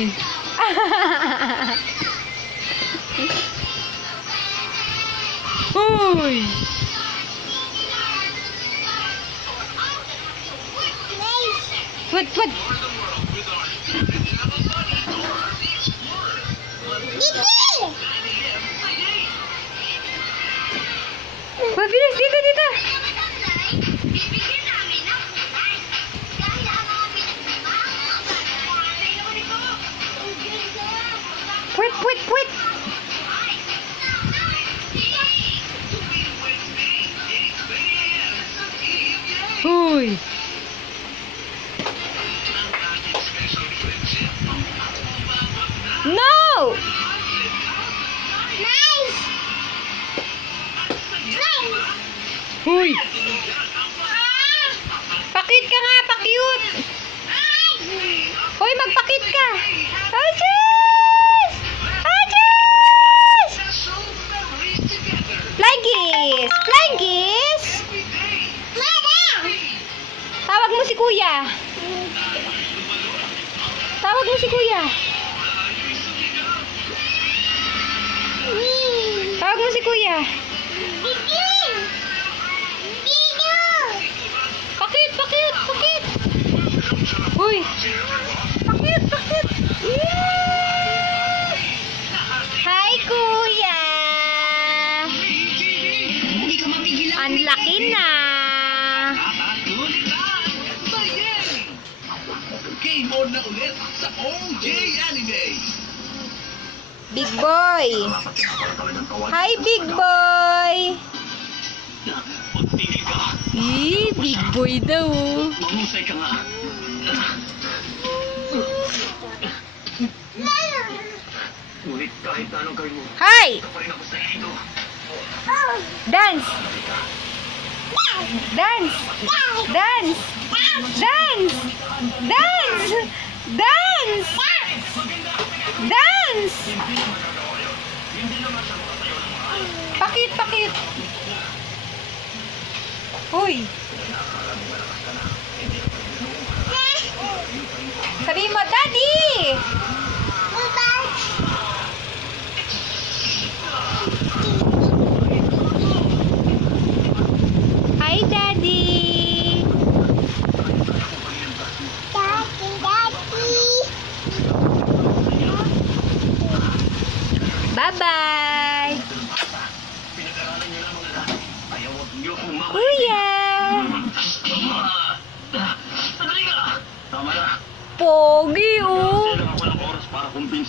Uy. Uy. Put. Mabilis, dito. Put. Uy. No! Uy! Pakit ka nga, pakute! Uy, magpakit ka! Achis! Achis! Flying kiss! Tawag mo si kuya! Tawag mo si kuya! Tawag mo si kuya! Pakit! Uy! Pakit! Hi, kuya! Ang laki na! Game on na ulit sa OJ Anime! Big boy! Hi, big boy! Pagtigil ka! Big boy daw! Mahusay ka nga! Ngunit kahit anong gawin mo, Hi! ka pa rin ako sa hito. Dance! Pakit! Uy! Sabi mo, Daddy! Hi, Daddy! Bye-bye! Kuya! Tama na! Pogi, oh! Kailangan ko ng oras para kumbinsin.